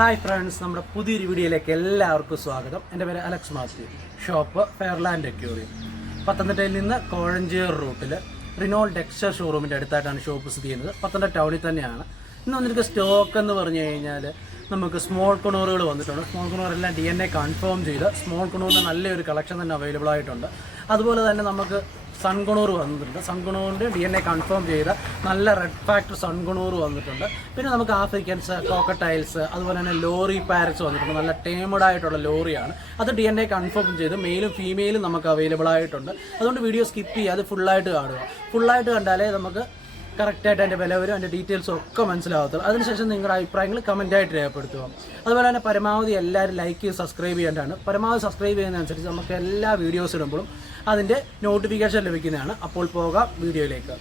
Hi friends, നമ്മുടെ പുതിയൊരു വീഡിയോയിലേക്ക് എല്ലാവർക്കും സ്വാഗതം. എൻ്റെ പേര് Alex Mathew. Shop Fairland aquarium. പത്തനംതിട്ടയിൽ നിന്ന് കോഴഞ്ചേർ റൂട്ടിൽ റിനോൾഡ് ടെക്സ്ചർ ഷോറൂമിൻ്റെ അടുത്തായിട്ടാണ് ഷോപ്പ് സ്ഥിതി ചെയ്യുന്നത്. പത്തനംതിട്ട ടൗണിൽ തന്നെയാണ്. ഇന്ന് വന്നിരിക്കുന്ന സ്റ്റോക്ക് എന്ന് പറഞ്ഞു കഴിഞ്ഞാൽ നമുക്ക് സ്മോൾ കൊണൂറുകൾ വന്നിട്ടുണ്ട്. സ്മോൾ കൊണൂറെല്ലാം DNA കൺഫേം ചെയ്ത് സ്മോൾ കൊണൂറിൻ്റെ നല്ലൊരു കളക്ഷൻ തന്നെ അവൈലബിൾ ആയിട്ടുണ്ട്. അതുപോലെ തന്നെ നമുക്ക് സൺകൊണൂർ വന്നിട്ടുണ്ട്. സൺകൊണൂറിൻ്റെ DNA കൺഫേം ചെയ്ത നല്ല റെഡ് ഫാക്ടർ സൺകൊണൂർ വന്നിട്ടുണ്ട്. പിന്നെ നമുക്ക് ആഫ്രിക്കൻസ്, കോക്കട്ടൈൽസ്, അതുപോലെ തന്നെ ലോറി പാരറ്റ്സ് വന്നിട്ടുണ്ട്. നല്ല ടേമഡ് ആയിട്ടുള്ള ലോറിയാണ്. അത് DNA കൺഫേം ചെയ്ത് മെയിലും ഫീമെയിലും നമുക്ക് അവൈലബിൾ ആയിട്ടുണ്ട്. അതുകൊണ്ട് വീഡിയോ സ്കിപ്പ് ചെയ്യാതെ ഫുള്ളായിട്ട് കാണുക. ഫുള്ളായിട്ട് കണ്ടാലേ നമുക്ക് കറക്റ്റായിട്ട് അതിൻ്റെ വില വരും, അതിൻ്റെ ഡീറ്റെയിൽസും ഒക്കെ മനസ്സിലാകത്തുള്ളൂ. അതിനുശേഷം നിങ്ങളുടെ അഭിപ്രായങ്ങൾ കമൻറ്റായിട്ട് രേഖപ്പെടുത്തുക. അതുപോലെ തന്നെ പരമാവധി എല്ലാവരും ലൈക്ക് ചെയ്ത് സബ്സ്ക്രൈബ് ചെയ്യേണ്ടതാണ്. പരമാവധി സബ്സ്ക്രൈബ് ചെയ്യുന്നതനുസരിച്ച് നമുക്ക് എല്ലാ വീഡിയോസ് ഇടുമ്പോഴും അതിൻ്റെ നോട്ടിഫിക്കേഷൻ ലഭിക്കുന്നതാണ്. അപ്പോൾ പോകാം വീഡിയോയിലേക്ക്.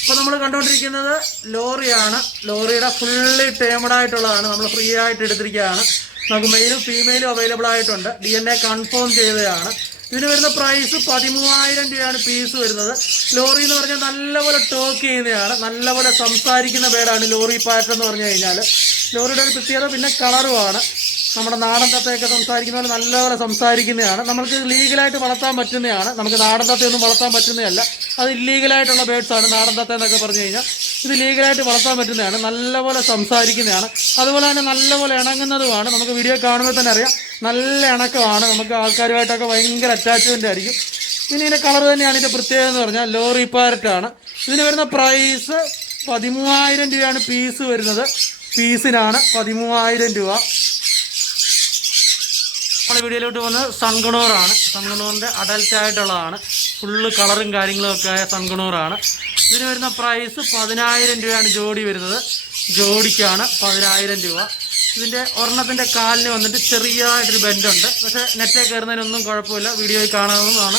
ഇപ്പോൾ നമ്മൾ കണ്ടുകൊണ്ടിരിക്കുന്നത് ലോറിയാണ്. ലോറിയുടെ ഫുള്ളി ടേമഡായിട്ടുള്ളതാണ്. നമ്മൾ ഫ്രീ ആയിട്ട് എടുത്തിരിക്കുകയാണ്. നമുക്ക് മെയിലും ഫീമെയിലും അവൈലബിൾ ആയിട്ടുണ്ട്. DNA കൺഫേം ചെയ്തതാണ്. ഇതിന് വരുന്ന പ്രൈസ് 13,000 രൂപയാണ് പീസ് വരുന്നത്. ലോറി എന്ന് പറഞ്ഞാൽ നല്ലപോലെ ടോക്ക് ചെയ്യുന്നതാണ്. നല്ലപോലെ സംസാരിക്കുന്ന പേരാണ് ലോറി പാറ്റ് എന്ന് പറഞ്ഞു കഴിഞ്ഞാൽ. ലോറിയുടെ ഒരു പ്രത്യേകത പിന്നെ കളറുമാണ്. നമ്മുടെ നാടൻ തത്തയൊക്കെ സംസാരിക്കുന്ന പോലെ നല്ലപോലെ സംസാരിക്കുന്നതാണ്. നമുക്ക് ലീഗലായിട്ട് വളർത്താൻ പറ്റുന്നതാണ്. നമുക്ക് നാടൻ തത്തയൊന്നും വളർത്താൻ പറ്റുന്നതല്ല. അത് ഇല്ലീഗലായിട്ടുള്ള ബേഡ്സാണ് നാടൻ തത്ത എന്നൊക്കെ പറഞ്ഞു കഴിഞ്ഞാൽ. ഇത് ലീഗലായിട്ട് വളർത്താൻ പറ്റുന്നതാണ്. നല്ലപോലെ സംസാരിക്കുന്നതാണ്. അതുപോലെ തന്നെ നല്ലപോലെ ഇണങ്ങുന്നതുമാണ്. നമുക്ക് വീഡിയോ കാണുമ്പോൾ തന്നെ അറിയാം, നല്ല ഇണക്കമാണ്. നമുക്ക് ആൾക്കാരുമായിട്ടൊക്കെ ഭയങ്കര അറ്റാച്ച്മെൻ്റ് ആയിരിക്കും. പിന്നെ ഇതിൻ്റെ കളർ തന്നെയാണ് ഇതിൻ്റെ പ്രത്യേകത എന്ന് പറഞ്ഞാൽ ലോറി പാരറ്റാണ്. ഇതിന് വരുന്ന പ്രൈസ് 13,000 രൂപയാണ് പീസ് വരുന്നത്. പീസിനാണ് 13,000 രൂപ. നമ്മൾ വീഡിയോയിലോട്ട് പോകുന്നത് സൺകൊണൂറാണ്. സൺകൊണൂറിൻ്റെ അഡൽട്ട് ആയിട്ടുള്ളതാണ്. ഫുള്ള് കളറും കാര്യങ്ങളും ഒക്കെ ആയ സൺകൊണൂറാണ്. ഇതിന് വരുന്ന പ്രൈസ് 10,000 രൂപയാണ് ജോഡി വരുന്നത്. ജോഡിക്കാണ് 10,000 രൂപ. ഇതിൻ്റെ ഒരെണ്ണത്തിൻ്റെ കാലിന് വന്നിട്ട് ചെറിയതായിട്ടൊരു ബെൻഡുണ്ട്. പക്ഷേ നെറ്റേ കയറുന്നതിനൊന്നും കുഴപ്പമില്ല. വീഡിയോയിൽ കാണാവുന്നതാണ്.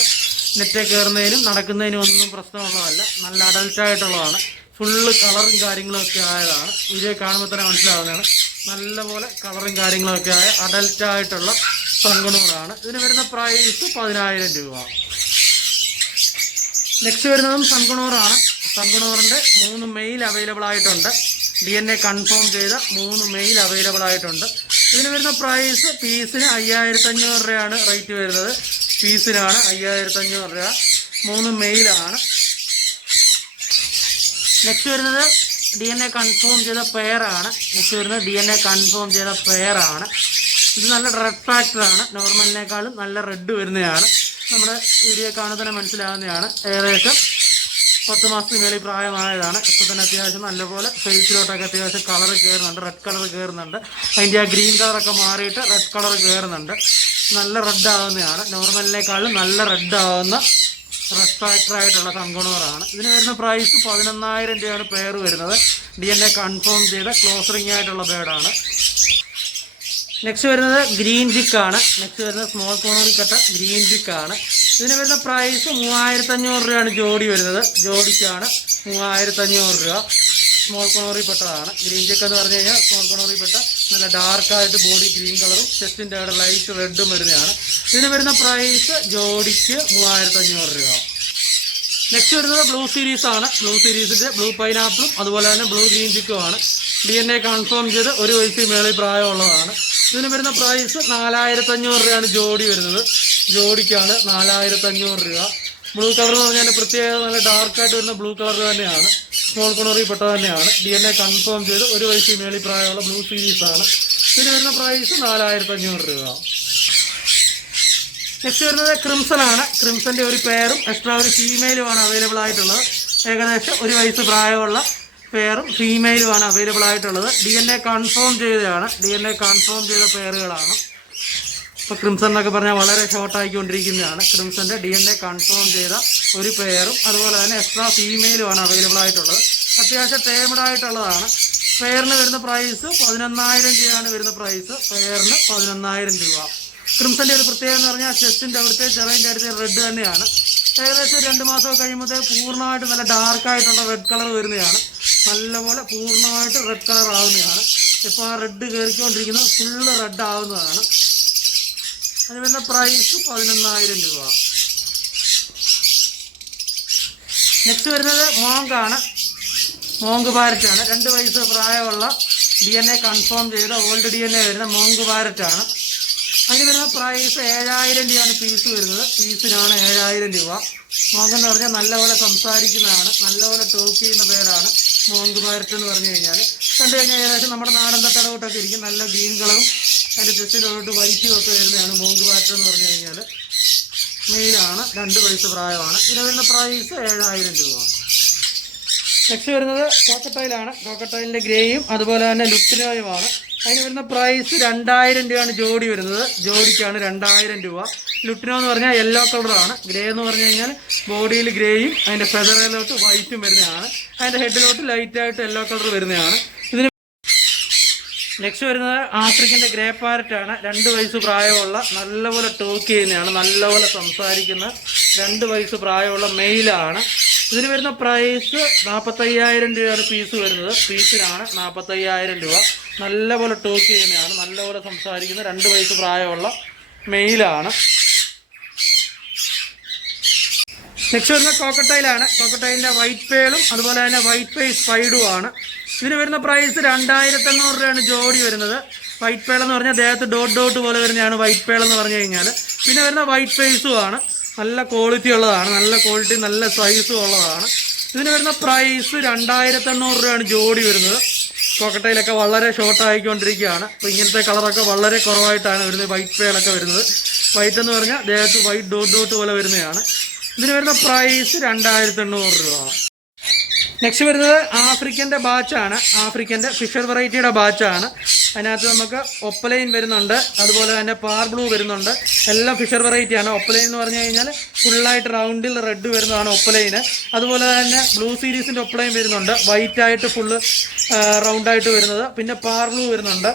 നെറ്റേ കയറുന്നതിനും നടക്കുന്നതിനും ഒന്നും പ്രശ്നമുള്ളതല്ല. നല്ല അഡൽട്ടായിട്ടുള്ളതാണ്. ഫുള്ള് കളറും കാര്യങ്ങളൊക്കെ ആയതാണ്. വീഡിയോ കാണുമ്പോൾ തന്നെ മനസ്സിലാവുന്നതാണ്. നല്ലപോലെ കളറും കാര്യങ്ങളൊക്കെ ആയ അഡൽട്ടായിട്ടുള്ള സൺകൊണൂറാണ്. ഇതിന് വരുന്ന പ്രൈസ് 10,000 രൂപ. നെക്സ്റ്റ് വരുന്നതും സൺകൊണൂറാണ്. സൺകൊണൂറിൻ്റെ 3 മെയിൽ അവൈലബിൾ ആയിട്ടുണ്ട്. DNA കൺഫേം ചെയ്ത 3 മെയിൽ അവൈലബിൾ ആയിട്ടുണ്ട്. ഇതിന് വരുന്ന പ്രൈസ് പീസിന് 5,500 രൂപയാണ് റേറ്റ് വരുന്നത്. പീസിനാണ് 5,500 രൂപ. 3 മെയിലാണ്. നെക്സ്റ്റ് വരുന്നത് DNA കൺഫേം ചെയ്ത പെയറാണ്. DNA കൺഫേം ചെയ്ത പെയറാണ്. ഇത് നല്ല റെഡ് ഫാക്ടറാണ്. നോർമലിനേക്കാളും നല്ല റെഡ് വരുന്നതാണ്. നമ്മുടെ വീഡിയോ കാണുമ്പോൾ തന്നെ മനസ്സിലാവുന്നതാണ്. ഏകദേശം 10 മാസത്തിന് മേളിൽ പ്രായമായതാണ്. ഇപ്പോൾ തന്നെ അത്യാവശ്യം നല്ലപോലെ ഫേസിലോട്ടൊക്കെ അത്യാവശ്യം കളർ കയറുന്നുണ്ട്. റെഡ് കളർ കയറുന്നുണ്ട്. അതിൻ്റെ ആ ഗ്രീൻ കളറൊക്കെ മാറിയിട്ട് റെഡ് കളർ കയറുന്നുണ്ട്. നല്ല റെഡ് ആവുന്നതാണ്. നോർമലിനേക്കാളും നല്ല റെഡ് ആവുന്ന റെഡ് ഫാക്ടറായിട്ടുള്ള സൺകൊണൂറാണ്. ഇതിന് വരുന്ന പ്രൈസ് 11,000 രൂപയാണ് പെയർ വരുന്നത്. DNA കൺഫേം ചെയ്ത ക്ലോസ് റിംഗ് ആയിട്ടുള്ള ബേഡാണ്. നെക്സ്റ്റ് വരുന്നത് ഗ്രീൻ ജിക്കാണ്. നെക്സ്റ്റ് വരുന്നത് സ്മോൾ കോണൂറിൽ കെട്ട ഗ്രീൻ ജിക്കാണ്. ഇതിന് വരുന്ന പ്രൈസ് 3,500 രൂപയാണ് ജോഡി വരുന്നത്. ജോഡിക്കാണ് 3,500 രൂപ. സ്മോൾ കോണൂറിൽ പെട്ടതാണ്. ഗ്രീൻ ജിക്ക് എന്ന് പറഞ്ഞു കഴിഞ്ഞാൽ സ്മോൾ കോണൂറിൽ പെട്ട നല്ല ഡാർക്കായിട്ട് ബോഡി ഗ്രീൻ കളറും ചെസ്റ്റിൻ്റെ അവിടെ ലൈറ്റ് റെഡും വരുന്നതാണ്. ഇതിന് വരുന്ന പ്രൈസ് ജോഡിക്ക് 3,500 രൂപ. നെക്സ്റ്റ് വരുന്നത് ബ്ലൂ സീരീസാണ്. ബ്ലൂ സീരീസിൻ്റെ ബ്ലൂ പൈനാപ്പിളും അതുപോലെ തന്നെ ബ്ലൂ ഗ്രീൻ ജിക്കുമാണ്. DNA കൺഫേം ചെയ്ത് 1 വയസ്സിൽ മേളിൽ പ്രായമുള്ളതാണ്. ഇതിന് വരുന്ന പ്രൈസ് 4,500 രൂപയാണ് ജോഡി വരുന്നത്. ജോഡിക്കാണ് 4,500 രൂപ. ബ്ലൂ കളർ എന്ന് പറഞ്ഞാൽ പ്രത്യേക നല്ല ഡാർക്കായിട്ട് വരുന്ന ബ്ലൂ കളർ തന്നെയാണ്. സ്മോൾ കോണറിൽ പെട്ട തന്നെയാണ്. DNA കൺഫേം ചെയ്ത് 1 വയസ്സിൽ മേളിൽ പ്രായമുള്ള ബ്ലൂ സീരീസാണ്. ഇതിന് വരുന്ന പ്രൈസ് 4,500 രൂപ. നെക്സ്റ്റ് വരുന്നത് ക്രിംസൺ ആണ്. ക്രിംസൻ്റെ ഒരു പെയറും എക്സ്ട്രാ ഒരു ഫീമെയിലുമാണ് അവൈലബിൾ ആയിട്ടുള്ളത്. ഏകദേശം 1 വയസ്സ് പ്രായമുള്ള പെയറും ഫീമെയിലുമാണ് അവൈലബിൾ ആയിട്ടുള്ളത്. DNA കൺഫേം ചെയ്തതാണ്. DNA കൺഫേം ചെയ്ത പെയറുകളാണ്. ഇപ്പോൾ ക്രിംസൺ എന്നൊക്കെ പറഞ്ഞാൽ വളരെ ഷോർട്ടായിക്കൊണ്ടിരിക്കുന്നതാണ്. ക്രിംസൻ്റെ DNA കൺഫേം ചെയ്ത ഒരു പെയറും അതുപോലെ തന്നെ എക്സ്ട്രാ ഫീമെയിലുമാണ് അവൈലബിൾ ആയിട്ടുള്ളത്. അത്യാവശ്യം ടേമഡ് ആയിട്ടുള്ളതാണ്. പെയറിന് വരുന്ന പ്രൈസ് 11,000 രൂപയാണ് വരുന്ന പ്രൈസ്. പെയറിന് 11,000 രൂപ. ക്രിംസൻ്റെ ഒരു പ്രത്യേകത എന്ന് പറഞ്ഞാൽ ചെസ്റ്റിൻ്റെ അവിടുത്തെ ചെറിൻ്റെ അടുത്ത് റെഡ് തന്നെയാണ്. ഏകദേശം 2 മാസമൊക്കെ കഴിയുമ്പോഴത്തേ പൂർണ്ണമായിട്ട് നല്ല ഡാർക്കായിട്ടുള്ള റെഡ് കളർ വരുന്നതാണ്. നല്ലപോലെ പൂർണ്ണമായിട്ട് റെഡ് കളർ ആവുന്നതാണ്. ഇപ്പോൾ ആ റെഡ് കയറിക്കൊണ്ടിരിക്കുന്നത് ഫുള്ള് റെഡ് ആവുന്നതാണ്. അതിന് വരുന്ന പ്രൈസ് 11,000 രൂപ. നെക്സ്റ്റ് വരുന്നത് മോങ്കാണ്. മോങ്ക് പാരറ്റാണ്. 2 വയസ്സ് പ്രായമുള്ള DNA കൺഫേം ചെയ്ത ഓൾഡ് DNA വരുന്ന മോങ്ക് പാരറ്റാണ്. അതിന് വരുന്ന പ്രൈസ് 7000 രൂപയാണ് പീസ് വരുന്നത്. പീസിനാണ് 7000 രൂപ. മോങ്ക് എന്ന് പറഞ്ഞാൽ നല്ലപോലെ സംസാരിക്കുന്നതാണ്, നല്ലപോലെ ടോക്ക് ചെയ്യുന്ന പേരാണ് മോങ്ക് പാരറ്റ് എന്ന് പറഞ്ഞു കഴിഞ്ഞാൽ. കണ്ടു കഴിഞ്ഞാൽ ഏകദേശം നമ്മുടെ നാടൻ തട്ടടോട്ടൊക്കെ ഇരിക്കും. നല്ല ഗ്രീൻ കളറും അതിൻ്റെ ചെസ്റ്റിലോട്ട് വൈറ്റും ഒക്കെ വരുന്നതാണ് മോങ്ക് പാരറ്റ് എന്ന് പറഞ്ഞു കഴിഞ്ഞാൽ. മെയിലാണ്, 2 വയസ്സ് പ്രായമാണ്. ഇതിന് വരുന്ന പ്രൈസ് 7000 രൂപ. നെക്സ്റ്റ് വരുന്നത് കോക്കട്ടയിലാണ്. കോക്കട്ടയിലിൻ്റെ ഗ്രേയും അതുപോലെ തന്നെ ലുട്ടിനോയുമാണ്. അതിന് വരുന്ന പ്രൈസ് 2000 രൂപയാണ് ജോഡി വരുന്നത്. ജോഡിക്കാണ് 2000 രൂപ. ലുട്ടിനോ എന്ന് പറഞ്ഞാൽ യെല്ലോ കളറാണ്. ഗ്രേ എന്ന് പറഞ്ഞു കഴിഞ്ഞാൽ ബോഡിയിൽ ഗ്രേയും അതിൻ്റെ ഫെദറിലോട്ട് വൈറ്റും വരുന്നതാണ്. അതിൻ്റെ ഹെഡിലോട്ട് ലൈറ്റായിട്ട് യെല്ലോ കളർ വരുന്നതാണ്. ഇതിന് നെക്സ്റ്റ് വരുന്നത് ആഫ്രിക്കൻ്റെ ഗ്രേ പാരറ്റാണ്. 2 വയസ്സ് പ്രായമുള്ള, നല്ലപോലെ ടോക്ക് ചെയ്യുന്നതാണ്, നല്ലപോലെ സംസാരിക്കുന്ന 2 വയസ്സ് പ്രായമുള്ള മെയിലാണ്. ഇതിന് വരുന്ന പ്രൈസ് 45000 രൂപയാണ് പീസ് വരുന്നത്. പീസിനാണ് 45000 രൂപ. നല്ലപോലെ ടോക്ക് ചെയ്യുന്നതാണ്, നല്ലപോലെ സംസാരിക്കുന്ന 2 വയസ്സ് പ്രായമുള്ള മെയിലാണ്. നെക്സ്റ്റ് വരുന്ന കോക്കട്ടയിലാണ്. കോക്കട്ടയിലിൻ്റെ വൈറ്റ് പേളും അതുപോലെ തന്നെ വൈറ്റ് ഫേസ് സ്പൈഡുമാണ്. ഇതിന് വരുന്ന പ്രൈസ് 2800 രൂപയാണ് ജോഡി വരുന്നത്. വൈറ്റ് പേൾ എന്ന് പറഞ്ഞാൽ ദേഹത്ത് ഡോട്ട് പോലെ വരുന്നതാണ് വൈറ്റ് പേൾ എന്ന് പറഞ്ഞു കഴിഞ്ഞാൽ. പിന്നെ വരുന്ന വൈറ്റ് ഫേസുമാണ്. നല്ല ക്വാളിറ്റി ഉള്ളതാണ്, നല്ല ക്വാളിറ്റി നല്ല സൈസും ഉള്ളതാണ്. ഇതിന് വരുന്ന പ്രൈസ് 2800 രൂപയാണ് ജോഡി വരുന്നത്. കോക്കട്ടയിലൊക്കെ വളരെ ഷോർട്ട് ആയിക്കൊണ്ടിരിക്കുകയാണ്. അപ്പോൾ ഇങ്ങനത്തെ കളറൊക്കെ വളരെ കുറവായിട്ടാണ് വരുന്നത്. വൈറ്റ് പേളൊക്കെ വരുന്നത്. വൈറ്റ് എന്ന് പറഞ്ഞാൽ ദേഹത്ത് വൈറ്റ് ഡോട്ട് പോലെ വരുന്നതാണ്. ഇതിന് വരുന്ന പ്രൈസ് 2800 രൂപ. നെക്സ്റ്റ് വരുന്നത് ആഫ്രിക്കൻ്റെ ബാച്ചാണ്. ആഫ്രിക്കൻ്റെ ഫിഷർ വെറൈറ്റിയുടെ ബാച്ചാണ്. അതിനകത്ത് നമുക്ക് ഒപ്പലൈൻ വരുന്നുണ്ട്, അതുപോലെ തന്നെ പാർ ബ്ലൂ വരുന്നുണ്ട്. എല്ലാം ഫിഷർ വെറൈറ്റിയാണ്. ഒപ്പലൈൻ എന്ന് പറഞ്ഞു കഴിഞ്ഞാൽ ഫുള്ളായിട്ട് റൗണ്ടിൽ റെഡ് വരുന്നതാണ് ഒപ്പലൈന്. അതുപോലെ തന്നെ ബ്ലൂ സീരീസിൻ്റെ ഒപ്പലൈൻ വരുന്നുണ്ട്, വൈറ്റായിട്ട് ഫുള്ള് റൗണ്ടായിട്ട് വരുന്നത്. പിന്നെ പാർ ബ്ലൂ വരുന്നുണ്ട്.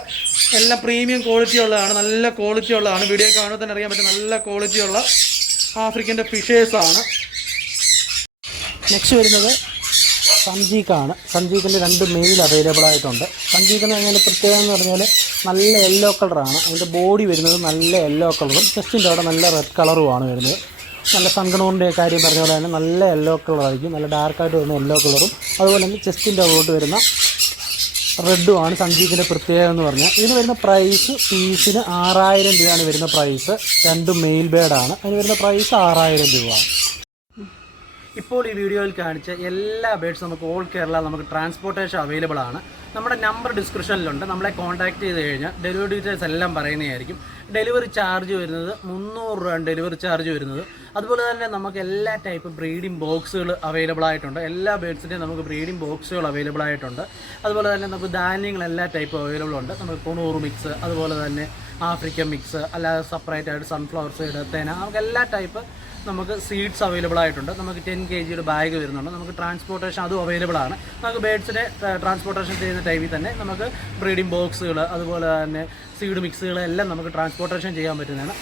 എല്ലാം പ്രീമിയം ക്വാളിറ്റി ഉള്ളതാണ്, നല്ല ക്വാളിറ്റി ഉള്ളതാണ്. വീഡിയോ കാണുമ്പോൾ തന്നെ അറിയാൻ പറ്റും നല്ല ക്വാളിറ്റിയുള്ള ആഫ്രിക്കൻ്റെ ഫിഷേഴ്സാണ്. നെക്സ്റ്റ് വരുന്നത് സൺജീക്കാണ്. സൺജീക്കിൻ്റെ 2 മെയിൽ അവൈലബിൾ ആയിട്ടുണ്ട്. സൺജീക്ക് എന്ന് പറഞ്ഞാൽ പ്രത്യേകത എന്ന് പറഞ്ഞാൽ നല്ല യെല്ലോ കളറാണ്. അതിൻ്റെ ബോഡി വരുന്നത് നല്ല യെല്ലോ കളറും ചെസ്റ്റിൻ്റെ അവിടെ നല്ല റെഡ് കളറുമാണ് വരുന്നത്. നല്ല സൺഗണൂറിൻ്റെ കാര്യം പറഞ്ഞ പോലെ തന്നെ നല്ല യെല്ലോ കളറായിരിക്കും, നല്ല ഡാർക്കായിട്ട് വരുന്ന യെല്ലോ കളറും അതുപോലെ തന്നെ ചെസ്റ്റിൻ്റെ അവിടോട്ട് വരുന്ന റെഡുമാണ് സൺജീക്കിൻ്റെ പ്രത്യേകത എന്ന് പറഞ്ഞാൽ. ഇതിന് വരുന്ന പ്രൈസ് പീസിന് 6000 രൂപയാണ് വരുന്ന പ്രൈസ്. 2 മെയിൽ ബേഡാണ്. അതിന് വരുന്ന പ്രൈസ് 6000 രൂപ. ഇപ്പോൾ ഈ വീഡിയോയിൽ കാണിച്ച എല്ലാ ബേഡ്സും നമുക്ക് ഓൾ കേരള നമുക്ക് ട്രാൻസ്പോർട്ടേഷൻ അവൈലബിൾ ആണ്. നമ്മുടെ നമ്പർ ഡിസ്ക്രിപ്ഷനിലുണ്ട്. നമ്മളെ കോൺടാക്ട് ചെയ്ത് കഴിഞ്ഞാൽ ഡെലിവറി ഡീറ്റെയിൽസ് എല്ലാം പറയുന്നതായിരിക്കും. ഡെലിവറി ചാർജ് വരുന്നത് 300 രൂപയാണ് ഡെലിവറി ചാർജ് വരുന്നത്. അതുപോലെ തന്നെ നമുക്ക് എല്ലാ ടൈപ്പ് ബ്രീഡിംഗ് ബോക്സുകൾ അവൈലബിൾ ആയിട്ടുണ്ട്. എല്ലാ ബേഡ്സിൻ്റെയും നമുക്ക് ബ്രീഡിംഗ് ബോക്സുകൾ അവൈലബിൾ ആയിട്ടുണ്ട്. അതുപോലെ തന്നെ നമുക്ക് ധാന്യങ്ങൾ എല്ലാ ടൈപ്പും അവൈലബിൾ ഉണ്ട്. നമുക്ക് കുണൂർ മിക്സ്, അതുപോലെ തന്നെ ആഫ്രിക്കൻ മിക്സ്, അല്ലാതെ സെപ്പറേറ്റ് ആയിട്ട് സൺഫ്ലവർ സീഡ്, തേന, നമുക്ക് എല്ലാ ടൈപ്പ് നമുക്ക് സീഡ്സ് അവൈലബിൾ ആയിട്ടുണ്ട്. നമുക്ക് 10 kg ബാഗ് വരുന്നുണ്ട്. നമുക്ക് ട്രാൻസ്പോർട്ടേഷൻ അതും അവൈലബിൾ ആണ്. നമുക്ക് ബേഡ്സിനെ ട്രാൻസ്പോർട്ടേഷൻ ചെയ്യുന്ന ടൈമിൽ തന്നെ നമുക്ക് ബ്രീഡിംഗ് ബോക്സുകൾ, അതുപോലെ തന്നെ സീഡ് മിക്സുകൾ എല്ലാം നമുക്ക് ട്രാൻസ്പോർട്ടേഷൻ ചെയ്യാൻ പറ്റുന്നതാണ്.